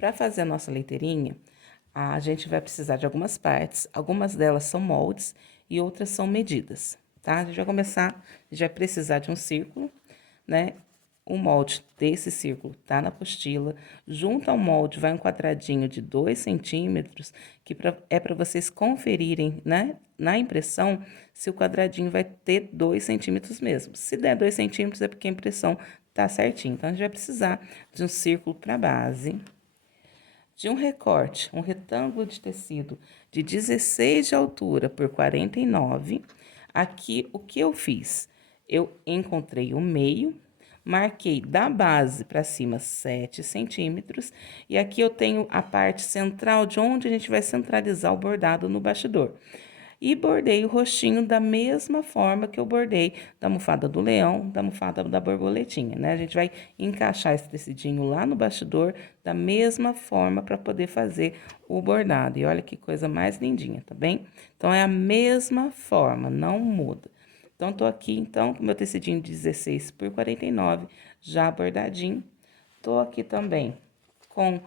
Para fazer a nossa leiteirinha, a gente vai precisar de algumas partes, algumas delas são moldes e outras são medidas, tá? A gente vai começar, a gente vai precisar de um círculo, né? O molde desse círculo tá na apostila. Junto ao molde vai um quadradinho de 2 centímetros, que é para vocês conferirem, né? Na impressão, se o quadradinho vai ter 2 centímetros mesmo. Se der 2 centímetros, é porque a impressão tá certinho. Então, a gente vai precisar de um círculo para base, de um recorte, um retângulo de tecido de 16 de altura por 49. Aqui, o que eu fiz? Eu encontrei o meio, marquei da base para cima 7 centímetros, e aqui eu tenho a parte central de onde a gente vai centralizar o bordado no bastidor. E bordei o rostinho da mesma forma que eu bordei da almofada do leão, da almofada da borboletinha, né? A gente vai encaixar esse tecidinho lá no bastidor da mesma forma para poder fazer o bordado. E olha que coisa mais lindinha, tá bem? Então, é a mesma forma, não muda. Então, tô aqui, então, com meu tecidinho 16 por 49, já bordadinho. Tô aqui também com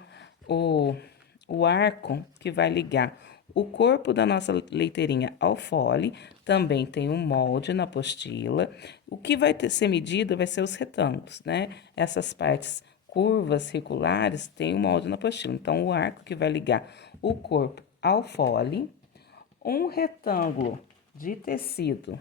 o arco que vai ligar o corpo da nossa leiteirinha ao fole. Também tem um molde na apostila. O que vai ser medido vai ser os retângulos, né? Essas partes curvas, circulares, tem um molde na apostila. Então, o arco que vai ligar o corpo ao fole, um retângulo de tecido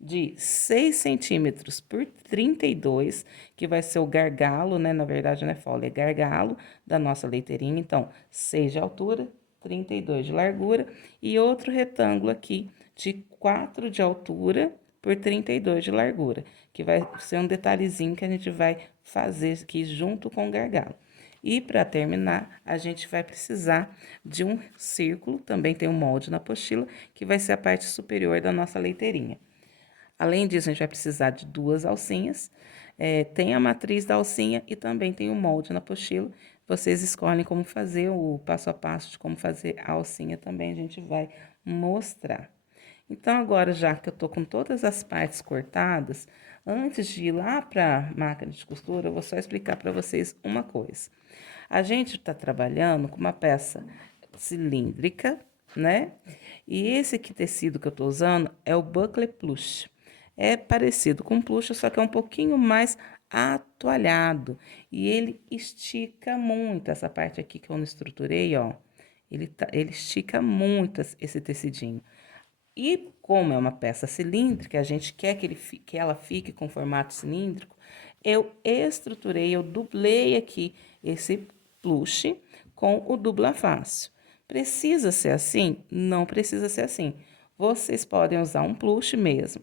de 6 centímetros por 32, que vai ser o gargalo, né? Na verdade, não é fole, é gargalo da nossa leiteirinha. Então, 6 de altura, 32 de largura. E outro retângulo aqui de 4 de altura por 32 de largura, que vai ser um detalhezinho que a gente vai fazer aqui junto com o gargalo. E para terminar, a gente vai precisar de um círculo, também tem um molde na apostila, que vai ser a parte superior da nossa leiteirinha. Além disso, a gente vai precisar de 2 alcinhas. Tem a matriz da alcinha e também tem o molde na apostila. Vocês escolhem como fazer, o passo a passo de como fazer a alcinha também a gente vai mostrar. Então, agora, já que eu tô com todas as partes cortadas, antes de ir lá para a máquina de costura, eu vou só explicar para vocês uma coisa. A gente está trabalhando com uma peça cilíndrica, né? E esse aqui tecido que eu tô usando é o Buckle Plush. É parecido com plush, só que é um pouquinho mais atoalhado. E ele estica muito essa parte aqui que eu não estruturei, ó. Ele estica muito esse tecidinho. E como é uma peça cilíndrica, a gente quer que ela fique com formato cilíndrico, eu estruturei, eu dublei aqui esse plush com o dupla fácil. Precisa ser assim? Não precisa ser assim. Vocês podem usar um plush mesmo.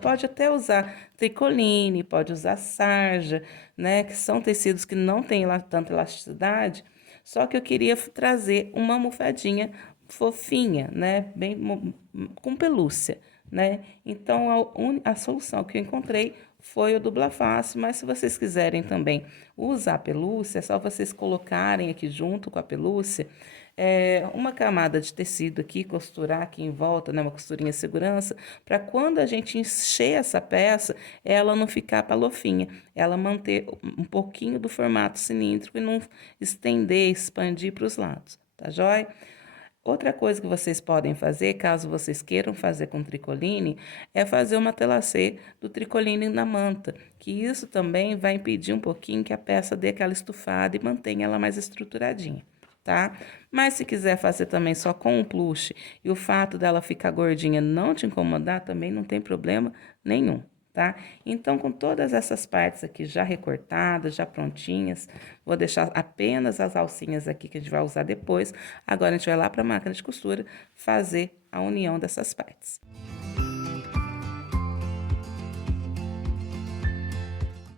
Pode até usar tricoline, pode usar sarja, né? Que são tecidos que não têm tanta elasticidade. Só que eu queria trazer uma almofadinha fofinha, né? Bem com pelúcia, né? Então a solução que eu encontrei foi o dupla face, mas se vocês quiserem também usar pelúcia, é só vocês colocarem aqui junto com a pelúcia uma camada de tecido aqui, costurar aqui em volta, né, uma costurinha de segurança, para quando a gente encher essa peça, ela não ficar palofinha, ela manter um pouquinho do formato cilíndrico e não estender, expandir para os lados, tá joia? Outra coisa que vocês podem fazer, caso vocês queiram fazer com tricoline, é fazer uma telacê do tricoline na manta, que isso também vai impedir um pouquinho que a peça dê aquela estufada e mantenha ela mais estruturadinha, tá? Mas se quiser fazer também só com o plush e o fato dela ficar gordinha não te incomodar, também não tem problema nenhum. Tá? Então, com todas essas partes aqui já recortadas, já prontinhas, vou deixar apenas as alcinhas aqui que a gente vai usar depois. Agora, a gente vai lá para a máquina de costura fazer a união dessas partes.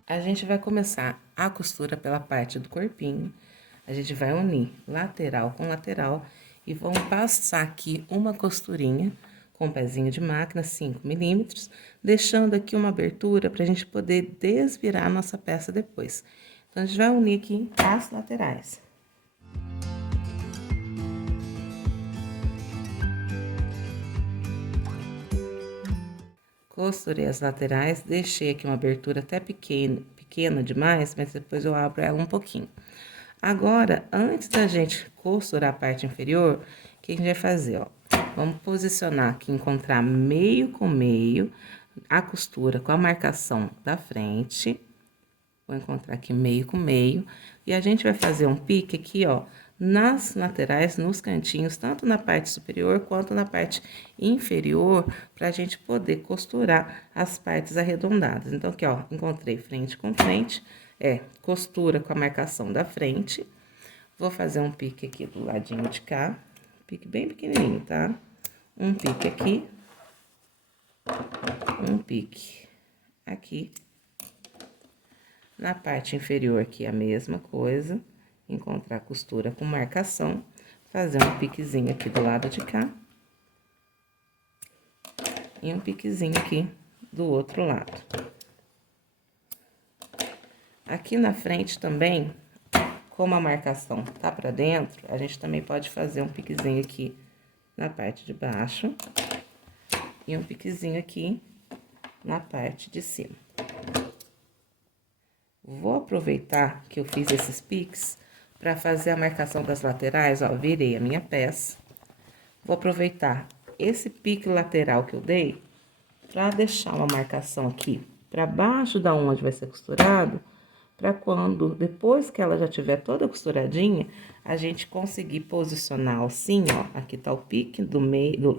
A gente vai começar a costura pela parte do corpinho. A gente vai unir lateral com lateral e vamos passar aqui uma costurinha com o pezinho de máquina, 5 milímetros, deixando aqui uma abertura para a gente poder desvirar a nossa peça depois. Então, a gente vai unir aqui as laterais. Costurei as laterais, deixei aqui uma abertura até pequena demais, mas depois eu abro ela um pouquinho. Agora, antes da gente costurar a parte inferior, o que a gente vai fazer, ó? Vamos posicionar aqui, encontrar meio com meio, a costura com a marcação da frente. Vou encontrar aqui meio com meio. E a gente vai fazer um pique aqui, ó, nas laterais, nos cantinhos, tanto na parte superior quanto na parte inferior, pra gente poder costurar as partes arredondadas. Então, aqui, ó, encontrei frente com frente, costura com a marcação da frente. Vou fazer um pique aqui do ladinho de cá, pique bem pequenininho, tá? Um pique aqui, um pique aqui. Na parte inferior aqui a mesma coisa, encontrar a costura com marcação, fazer um piquezinho aqui do lado de cá. E um piquezinho aqui do outro lado. Aqui na frente também, como a marcação tá pra dentro, a gente também pode fazer um piquezinho aqui na parte de baixo. E um piquezinho aqui na parte de cima. Vou aproveitar que eu fiz esses piques para fazer a marcação das laterais, ó, virei a minha peça. Vou aproveitar esse pique lateral que eu dei para deixar uma marcação aqui para baixo da onde vai ser costurado, para quando, depois que ela já tiver toda costuradinha, a gente conseguir posicionar a alcinha, ó, aqui tá o pique do meio,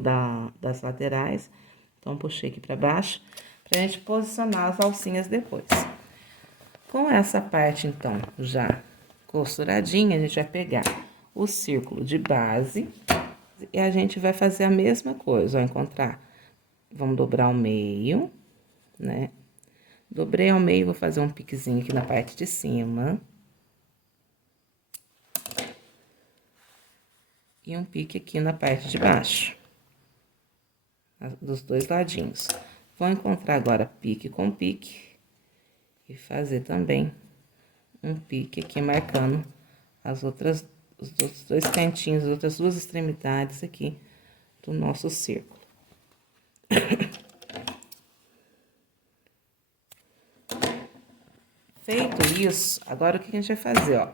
das laterais, então puxei aqui para baixo, pra gente posicionar as alcinhas depois. Com essa parte, então, já costuradinha, a gente vai pegar o círculo de base e a gente vai fazer a mesma coisa, ó, encontrar, vamos dobrar ao meio, né? Dobrei ao meio, vou fazer um piquezinho aqui na parte de cima. E um pique aqui na parte de baixo, dos dois ladinhos. Vou encontrar agora pique com pique. E fazer também um pique aqui, marcando os outros dois cantinhos, as outras duas extremidades aqui do nosso círculo. Feito isso, agora o que a gente vai fazer, ó?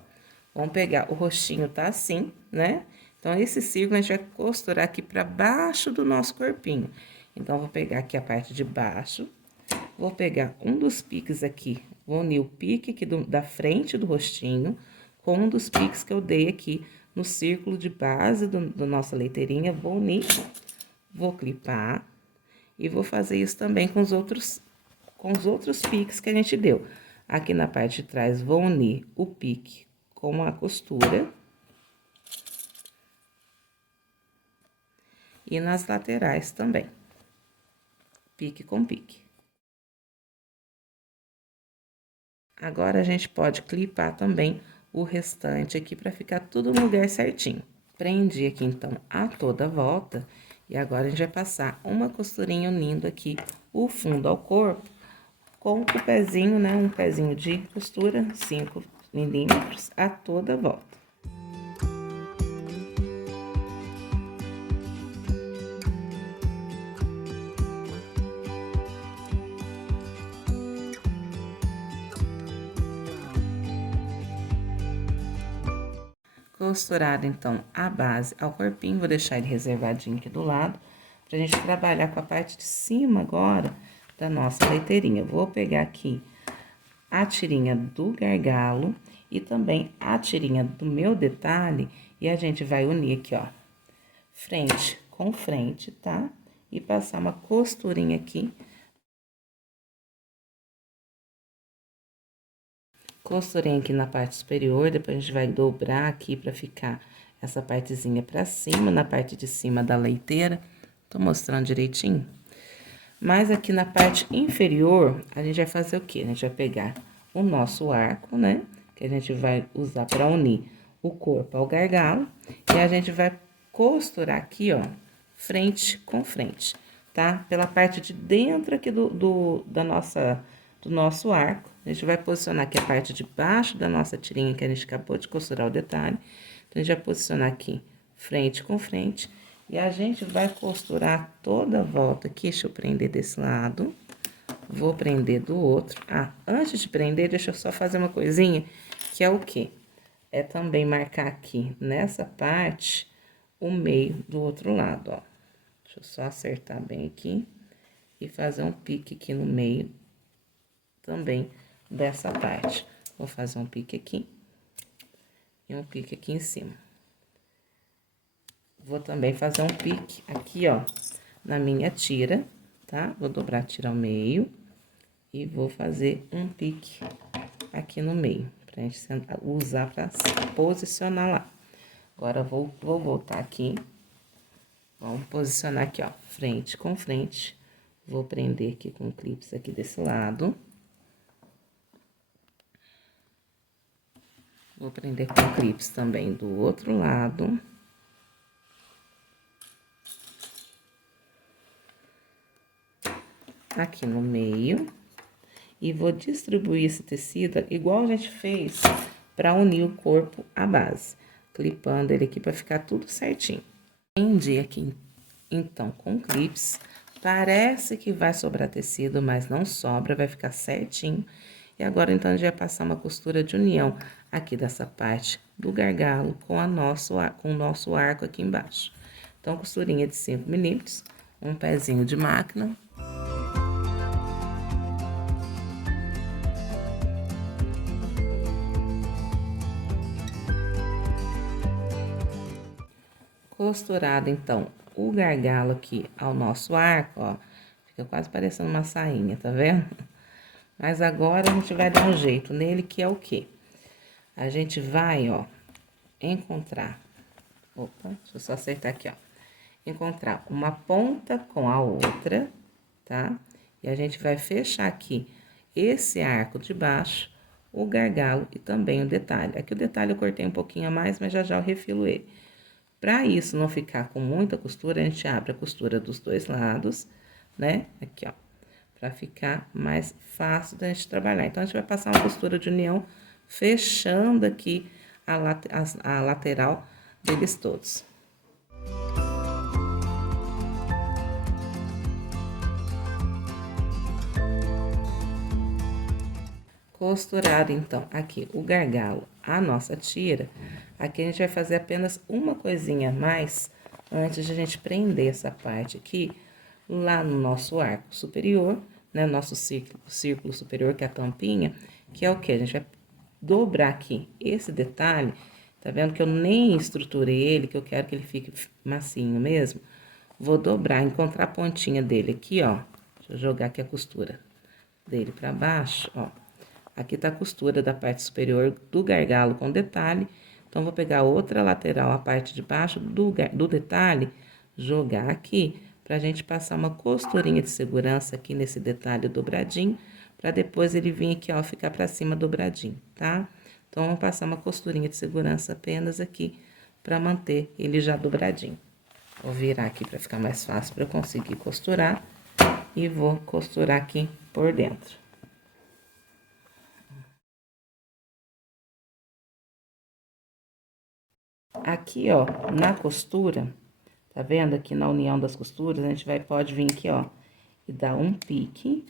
Vamos pegar, o rostinho tá assim, né? Então, esse círculo a gente vai costurar aqui pra baixo do nosso corpinho. Então, vou pegar aqui a parte de baixo. Vou pegar um dos piques aqui, vou unir o pique aqui da frente do rostinho com um dos piques que eu dei aqui no círculo de base do nossa leiteirinha. Vou unir, vou clipar e vou fazer isso também com os outros piques que a gente deu. Aqui na parte de trás, vou unir o pique com a costura. E nas laterais também, pique com pique. Agora, a gente pode clipar também o restante aqui para ficar tudo no lugar certinho. Prendi aqui, então, a toda volta. E agora, a gente vai passar uma costurinha unindo aqui o fundo ao corpo com o pezinho, né? Um pezinho de costura, 5 milímetros, a toda volta. Costurado, então, a base ao corpinho, vou deixar ele reservadinho aqui do lado, pra gente trabalhar com a parte de cima agora da nossa leiteirinha. Vou pegar aqui a tirinha do gargalo e também a tirinha do meu detalhe, e a gente vai unir aqui, ó, frente com frente, tá? E passar uma costurinha aqui. Costurei aqui na parte superior, depois a gente vai dobrar aqui pra ficar essa partezinha pra cima, na parte de cima da leiteira. Tô mostrando direitinho. Mas aqui na parte inferior, a gente vai fazer o quê? A gente vai pegar o nosso arco, né? Que a gente vai usar pra unir o corpo ao gargalo. E a gente vai costurar aqui, ó, frente com frente, tá? Pela parte de dentro aqui do nosso arco. A gente vai posicionar aqui a parte de baixo da nossa tirinha que a gente acabou de costurar o detalhe. Então, a gente vai posicionar aqui frente com frente. E a gente vai costurar toda a volta aqui. Deixa eu prender desse lado. Vou prender do outro. Ah, antes de prender, deixa eu só fazer uma coisinha, que é o quê? é também marcar aqui nessa parte o meio do outro lado, ó. Deixa eu só acertar bem aqui e fazer um pique aqui no meio também dessa parte. Vou fazer um pique aqui e um pique aqui em cima. Vou também fazer um pique aqui, ó, na minha tira, tá? Vou dobrar a tira ao meio e vou fazer um pique aqui no meio, pra gente usar pra posicionar lá. Agora, vou voltar aqui. Vamos posicionar aqui, ó, frente com frente. Vou prender aqui com clips aqui desse lado. Vou prender com clips também do outro lado. Aqui no meio. E vou distribuir esse tecido igual a gente fez para unir o corpo à base. Clipando ele aqui para ficar tudo certinho. Prendi aqui, então, com clips. Parece que vai sobrar tecido, mas não sobra, vai ficar certinho. E agora, então, a gente vai passar uma costura de união aqui dessa parte do gargalo com o nosso arco aqui embaixo. Então, costurinha de 5 milímetros, um pezinho de máquina. Costurado, então, o gargalo aqui ao nosso arco, ó, fica quase parecendo uma sainha, tá vendo? Mas agora a gente vai dar um jeito nele, que é o quê? A gente vai, ó, encontrar... Opa, deixa eu só acertar aqui, ó. Encontrar uma ponta com a outra, tá? E a gente vai fechar aqui esse arco de baixo, o gargalo e também o detalhe. Aqui o detalhe eu cortei um pouquinho a mais, mas já eu refilo ele. Pra isso não ficar com muita costura, a gente abre a costura dos dois lados, né? Aqui, ó. Pra ficar mais fácil da gente trabalhar. Então, a gente vai passar uma costura de união, fechando aqui a lateral deles todos. Costurado, então, aqui o gargalo, a nossa tira, aqui a gente vai fazer apenas uma coisinha a mais antes de a gente prender essa parte aqui, lá no nosso arco superior, né, nosso círculo superior, que é a tampinha, que é o que? A gente vai dobrar aqui esse detalhe, tá vendo que eu nem estruturei ele, que eu quero que ele fique macinho mesmo? Vou dobrar, encontrar a pontinha dele aqui, ó, deixa eu jogar aqui a costura dele pra baixo, ó. Aqui tá a costura da parte superior do gargalo com detalhe. Então, vou pegar outra lateral, a parte de baixo do detalhe, jogar aqui, pra gente passar uma costurinha de segurança aqui nesse detalhe dobradinho, pra depois ele vir aqui, ó, ficar pra cima dobradinho, tá? Então, vamos passar uma costurinha de segurança apenas aqui, pra manter ele já dobradinho. Vou virar aqui pra ficar mais fácil pra eu conseguir costurar. E vou costurar aqui por dentro. Aqui, ó, na costura, tá vendo? Aqui na união das costuras, a gente pode vir aqui, ó, e dar um pique,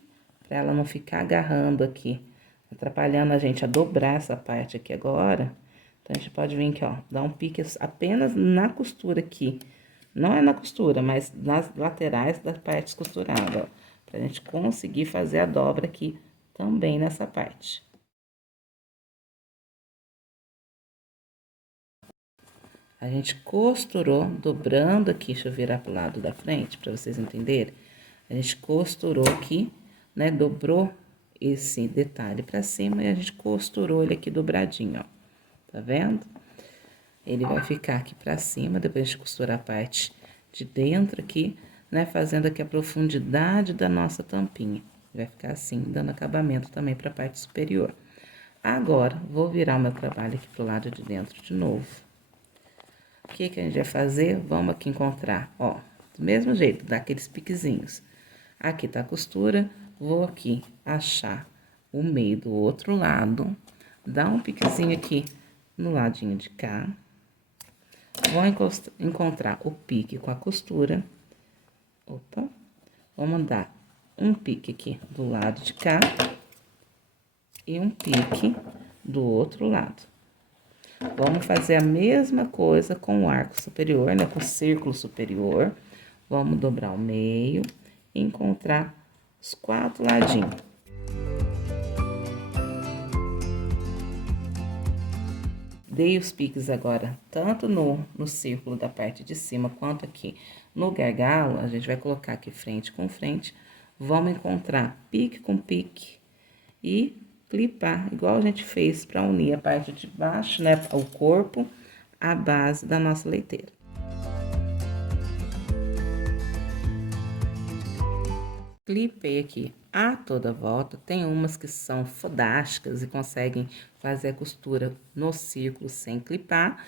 pra ela não ficar agarrando aqui, atrapalhando a gente a dobrar essa parte aqui agora. Então, a gente pode vir aqui, ó, dar um pique apenas na costura aqui. Não é na costura, mas nas laterais das partes costuradas, ó, pra gente conseguir fazer a dobra aqui também nessa parte. A gente costurou, dobrando aqui, deixa eu virar pro lado da frente, pra vocês entenderem. A gente costurou aqui, né, dobrou esse detalhe pra cima e a gente costurou ele aqui dobradinho, ó. Tá vendo? Ele vai ficar aqui pra cima, depois a gente costura a parte de dentro aqui, né, fazendo aqui a profundidade da nossa tampinha. Vai ficar assim, dando acabamento também pra parte superior. Agora, vou virar o meu trabalho aqui pro lado de dentro de novo. O que a gente vai fazer? Vamos aqui encontrar, ó, do mesmo jeito, dar aqueles piquezinhos. Aqui tá a costura, vou aqui achar o meio do outro lado, dar um piquezinho aqui no ladinho de cá. Vou encontrar o pique com a costura. Opa, vamos dar um pique aqui do lado de cá e um pique do outro lado. Vamos fazer a mesma coisa com o arco superior, né? Com o círculo superior. Vamos dobrar ao meio e encontrar os 4 ladinhos. Dei os piques agora, tanto no círculo da parte de cima, quanto aqui no gargalo. A gente vai colocar aqui frente com frente. Vamos encontrar pique com pique e clipar, igual a gente fez para unir a parte de baixo, né, o corpo, à base da nossa leiteira. Clipei aqui a toda volta. Tem umas que são fodásticas e conseguem fazer a costura no círculo sem clipar.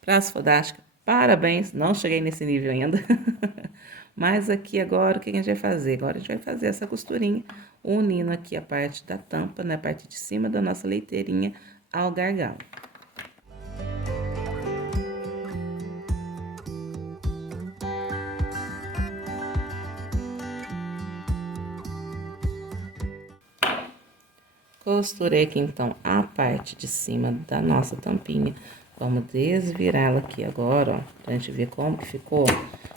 Para as fodásticas, parabéns, não cheguei nesse nível ainda. Mas aqui agora, o que a gente vai fazer? Agora a gente vai fazer essa costurinha, unindo aqui a parte da tampa, na parte de cima da nossa leiteirinha, ao gargalo. Costurei aqui, então, a parte de cima da nossa tampinha. Vamos desvirar ela aqui agora, ó, pra gente ver como que ficou.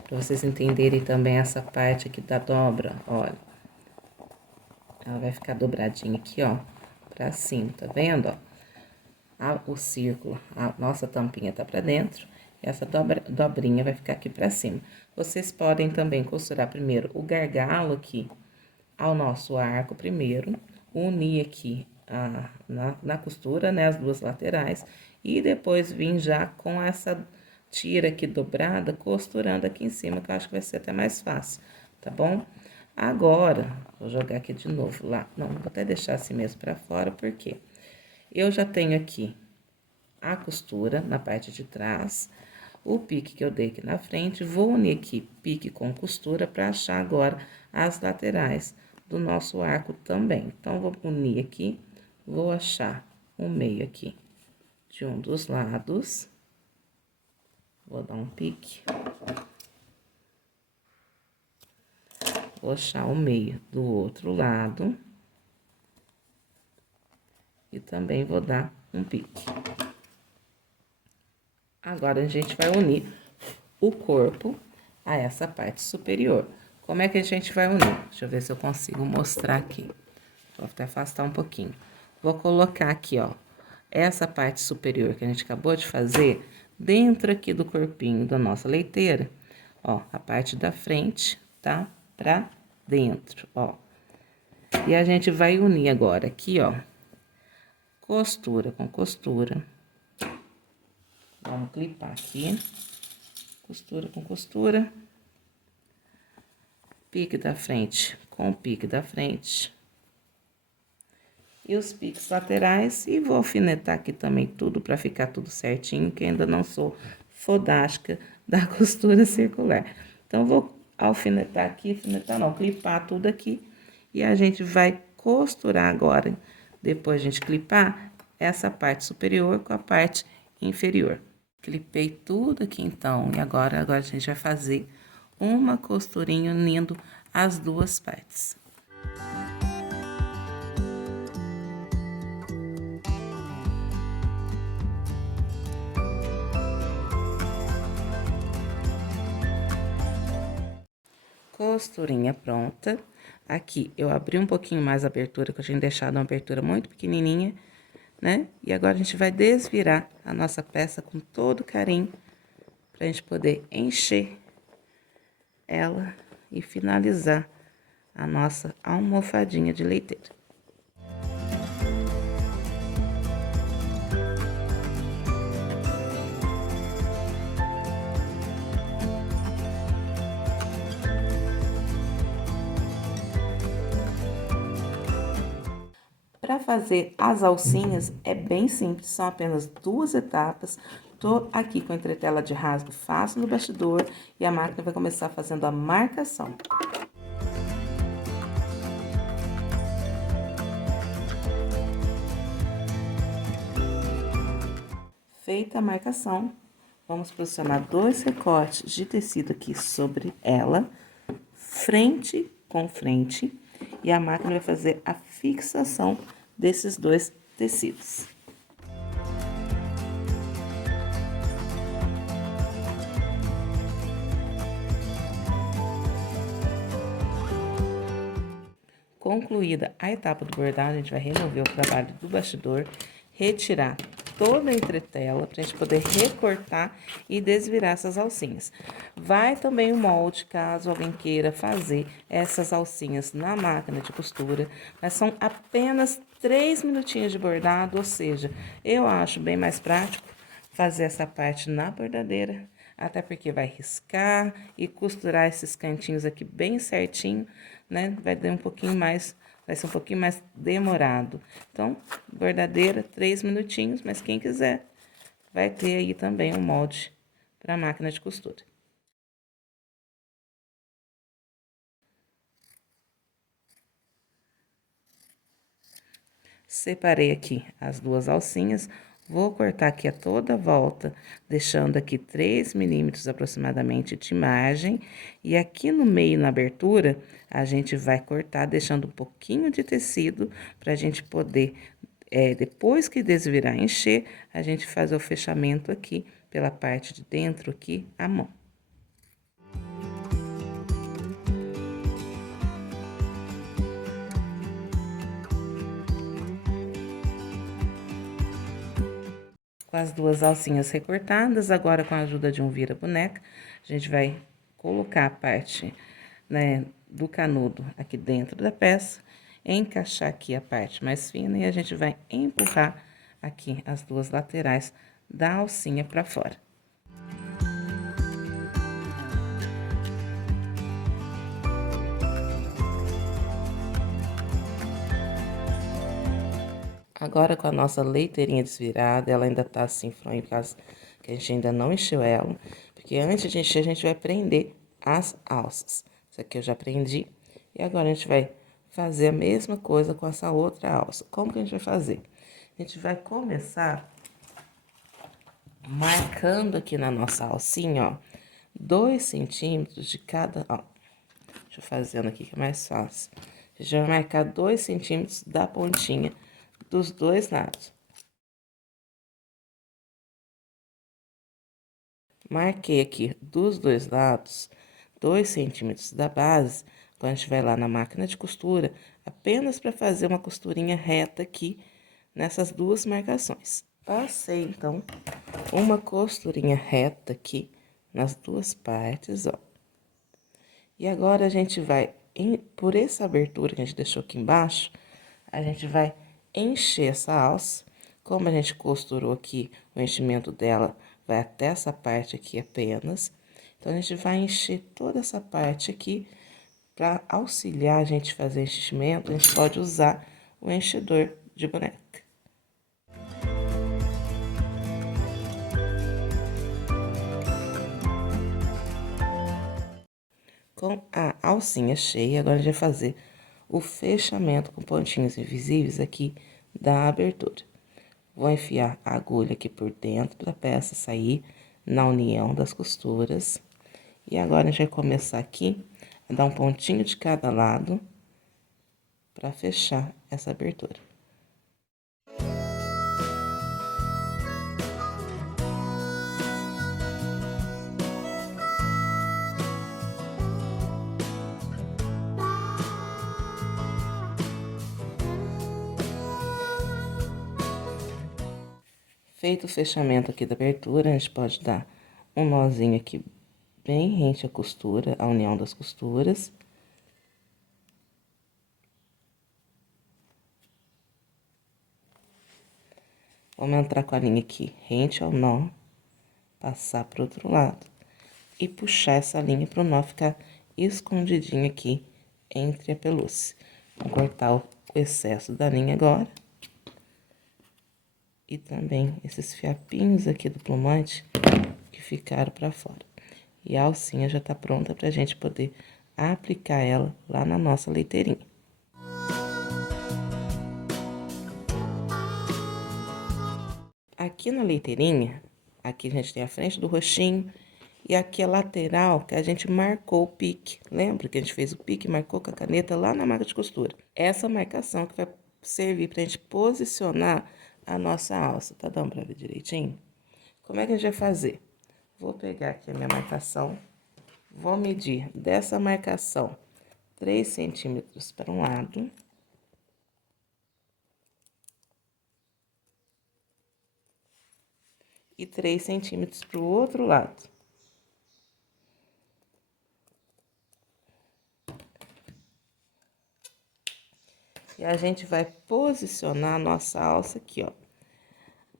Pra vocês entenderem também essa parte aqui da dobra, olha. Ela vai ficar dobradinha aqui, ó, pra cima, tá vendo, ó? O círculo, a nossa tampinha tá pra dentro. E essa dobrinha vai ficar aqui pra cima. Vocês podem também costurar primeiro o gargalo aqui ao nosso arco primeiro, unir aqui na costura, né, as duas laterais, e depois vir já com essa tira aqui dobrada, costurando aqui em cima, que eu acho que vai ser até mais fácil, tá bom? Agora, vou jogar aqui de novo lá, não, vou até deixar assim mesmo pra fora, porque eu já tenho aqui a costura na parte de trás, o pique que eu dei aqui na frente, vou unir aqui pique com costura pra achar agora as laterais do nosso arco também. Então, vou unir aqui, vou achar o meio aqui de um dos lados. Vou dar um pique. Vou achar o meio do outro lado. E também vou dar um pique. Agora, a gente vai unir o corpo a essa parte superior. Como é que a gente vai unir? Deixa eu ver se eu consigo mostrar aqui. Vou até afastar um pouquinho. Vou colocar aqui, ó, essa parte superior que a gente acabou de fazer dentro aqui do corpinho da nossa leiteira. Ó, a parte da frente, tá? Pra dentro, ó. E a gente vai unir agora aqui, ó, costura com costura. Vamos clipar aqui. Costura com costura. Pique da frente com pique da frente. E os piques laterais, e vou alfinetar aqui também tudo para ficar tudo certinho, que ainda não sou fodástica da costura circular. Então, vou alfinetar aqui, alfinetar não, clipar tudo aqui, e a gente vai costurar agora, depois a gente clipar, essa parte superior com a parte inferior. Clipei tudo aqui, então, e agora a gente vai fazer uma costurinha unindo as duas partes. Costurinha pronta. Aqui, eu abri um pouquinho mais a abertura, que eu tinha deixado uma abertura muito pequenininha, né? E agora, a gente vai desvirar a nossa peça com todo carinho, pra gente poder encher ela e finalizar a nossa almofadinha de leiteira. Para fazer as alcinhas é bem simples, são apenas 2 etapas. Tô aqui com a entretela de rasgo fácil no bastidor e a máquina vai começar fazendo a marcação. Feita a marcação, vamos posicionar 2 recortes de tecido aqui sobre ela, frente com frente, e a máquina vai fazer a fixação desses 2 tecidos. Concluída a etapa do bordado, a gente vai remover o trabalho do bastidor, retirar toda a entretela para a gente poder recortar e desvirar essas alcinhas. Vai também o molde, caso alguém queira fazer essas alcinhas na máquina de costura, mas são apenas 3 minutinhos de bordado, ou seja, eu acho bem mais prático fazer essa parte na bordadeira, até porque vai riscar e costurar esses cantinhos aqui bem certinho, né? Vai dar um pouquinho mais, vai ser um pouquinho mais demorado. Então, bordadeira, 3 minutinhos, mas quem quiser vai ter aí também um molde para máquina de costura. Separei aqui as duas alcinhas, vou cortar aqui a toda volta, deixando aqui 3 milímetros aproximadamente de margem. E aqui no meio, na abertura, a gente vai cortar, deixando um pouquinho de tecido, pra gente poder, depois que desvirar e encher, a gente fazer o fechamento aqui, pela parte de dentro aqui, à mão. Com as duas alcinhas recortadas, agora com a ajuda de um vira-boneca, a gente vai colocar a parte, né, do canudo aqui dentro da peça, encaixar aqui a parte mais fina e a gente vai empurrar aqui as duas laterais da alcinha para fora. Agora, com a nossa leiteirinha desvirada, ela ainda tá assim, fronha, por causa que a gente ainda não encheu ela. Porque antes de encher, a gente vai prender as alças. Isso aqui eu já prendi. E agora, a gente vai fazer a mesma coisa com essa outra alça. Como que a gente vai fazer? A gente vai começar marcando aqui na nossa alcinha, ó, 2 centímetros de cada, ó. Deixa eu fazendo aqui que é mais fácil. A gente vai marcar 2 centímetros da pontinha dos dois lados. Marquei aqui dos dois lados 2 centímetros da base. Quando a gente vai lá na máquina de costura, apenas para fazer uma costurinha reta aqui nessas duas marcações. Passei, então, uma costurinha reta aqui nas duas partes, ó. E agora, a gente vai, por essa abertura que a gente deixou aqui embaixo, a gente vai encher essa alça. Como a gente costurou aqui, o enchimento dela vai até essa parte aqui apenas. Então, a gente vai encher toda essa parte aqui. Para auxiliar a gente fazer enchimento, a gente pode usar o enchedor de boneca. Com a alcinha cheia, agora a gente vai fazer o fechamento com pontinhos invisíveis aqui da abertura. Vou enfiar a agulha aqui por dentro da peça, sair na união das costuras. E agora, a gente vai começar aqui a dar um pontinho de cada lado para fechar essa abertura. Feito o fechamento aqui da abertura, a gente pode dar um nozinho aqui bem rente à costura, a união das costuras. Vamos entrar com a linha aqui rente ao nó, passar pro outro lado e puxar essa linha pro nó ficar escondidinho aqui entre a pelúcia. Vamos cortar o excesso da linha agora. E também esses fiapinhos aqui do plumante que ficaram pra fora. E a alcinha já tá pronta pra gente poder aplicar ela lá na nossa leiteirinha. Aqui na leiteirinha, aqui a gente tem a frente do roxinho e aqui a lateral que a gente marcou o pique. Lembra que a gente fez o pique e marcou com a caneta lá na máquina de costura? Essa marcação que vai servir pra gente posicionar a nossa alça. Tá dando pra ver direitinho? Como é que a gente vai fazer? Vou pegar aqui a minha marcação, vou medir dessa marcação 3 centímetros para um lado. E 3 centímetros para o outro lado. E a gente vai posicionar a nossa alça aqui, ó.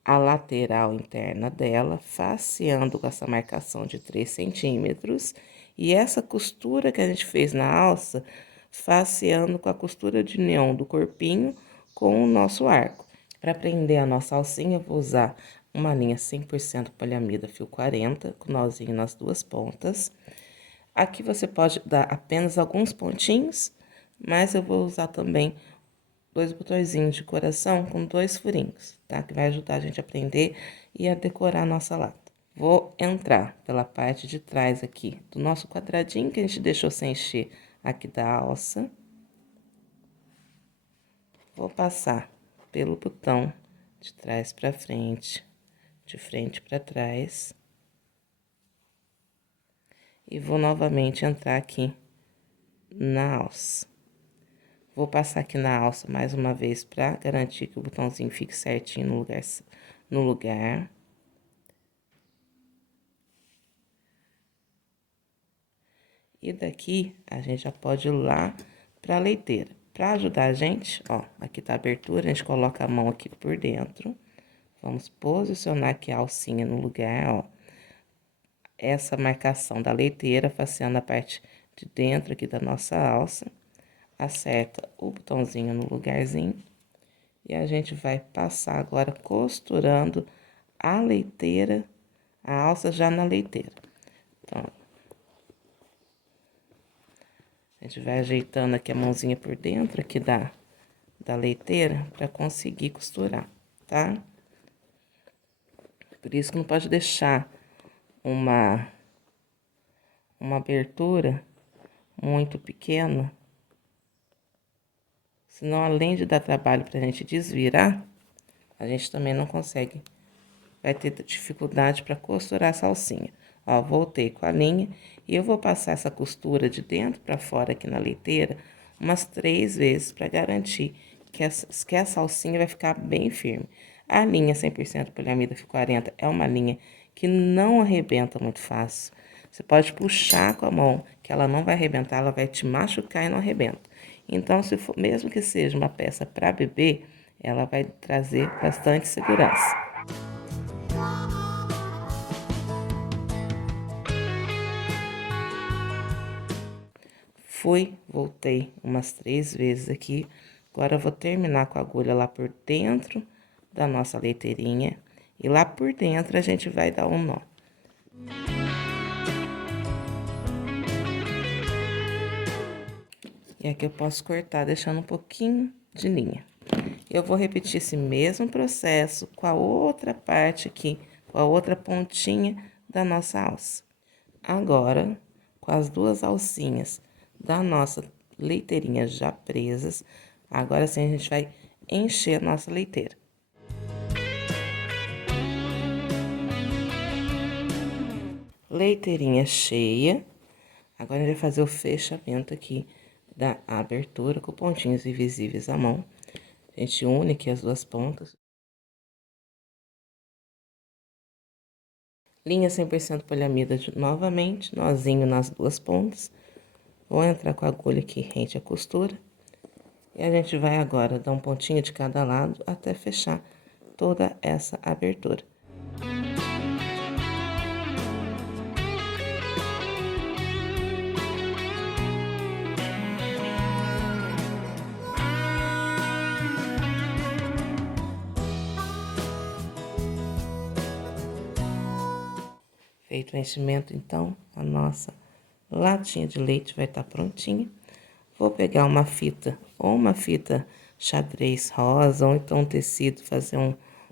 A lateral interna dela, faceando com essa marcação de 3 centímetros. E essa costura que a gente fez na alça, faceando com a costura de união do corpinho com o nosso arco. Para prender a nossa alcinha, eu vou usar uma linha 100% poliamida fio 40, com nozinho nas duas pontas. Aqui você pode dar apenas alguns pontinhos, mas eu vou usar também 2 botõezinhos de coração com 2 furinhos, tá? Que vai ajudar a gente a prender e a decorar a nossa lata. Vou entrar pela parte de trás aqui do nosso quadradinho que a gente deixou sem encher aqui da alça. Vou passar pelo botão de trás pra frente, de frente pra trás. E vou novamente entrar aqui na alça. Vou passar aqui na alça mais uma vez pra garantir que o botãozinho fique certinho no lugar. E daqui, a gente já pode ir lá pra leiteira. Pra ajudar a gente, ó, aqui tá a abertura, a gente coloca a mão aqui por dentro. Vamos posicionar aqui a alcinha no lugar, ó. Essa marcação da leiteira, faceando a parte de dentro aqui da nossa alça. Acerta o botãozinho no lugarzinho. E a gente vai passar agora costurando a leiteira, a alça já na leiteira. Então, a gente vai ajeitando aqui a mãozinha por dentro aqui da leiteira para conseguir costurar, tá? Por isso que não pode deixar uma abertura muito pequena, senão além de dar trabalho pra gente desvirar, a gente também não consegue, vai ter dificuldade para costurar essa alcinha. Ó, voltei com a linha e eu vou passar essa costura de dentro para fora aqui na leiteira umas 3 vezes para garantir que essa alcinha vai ficar bem firme. A linha 100% poliamida fio 40 é uma linha que não arrebenta muito fácil. Você pode puxar com a mão, que ela não vai arrebentar, ela vai te machucar e não arrebenta. Então, se for, mesmo que seja uma peça para bebê, ela vai trazer bastante segurança. Fui, voltei umas 3 vezes aqui. Agora, eu vou terminar com a agulha lá por dentro da nossa leiteirinha. E lá por dentro, a gente vai dar um nó. E aqui eu posso cortar, deixando um pouquinho de linha. Eu vou repetir esse mesmo processo com a outra parte aqui, com a outra pontinha da nossa alça. Agora, com as 2 alcinhas da nossa leiteirinha já presas, agora sim a gente vai encher a nossa leiteira. Leiteirinha cheia. Agora a gente vai fazer o fechamento aqui da abertura com pontinhos invisíveis à mão. A gente une aqui as 2 pontas. Linha 100% poliamida novamente, nozinho nas 2 pontas. Vou entrar com a agulha aqui rente à costura. E a gente vai agora dar um pontinho de cada lado até fechar toda essa abertura. Feito o enchimento, então, a nossa latinha de leite vai estar prontinha. Vou pegar uma fita, ou uma fita xadrez rosa, ou então um tecido, fazer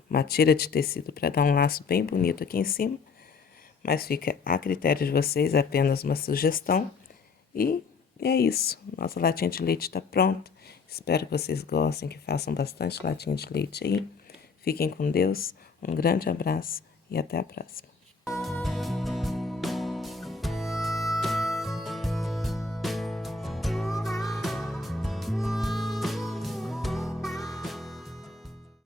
uma tira de tecido para dar um laço bem bonito aqui em cima. Mas fica a critério de vocês, é apenas uma sugestão. E é isso, nossa latinha de leite está pronta. Espero que vocês gostem, que façam bastante latinha de leite aí. Fiquem com Deus, um grande abraço e até a próxima.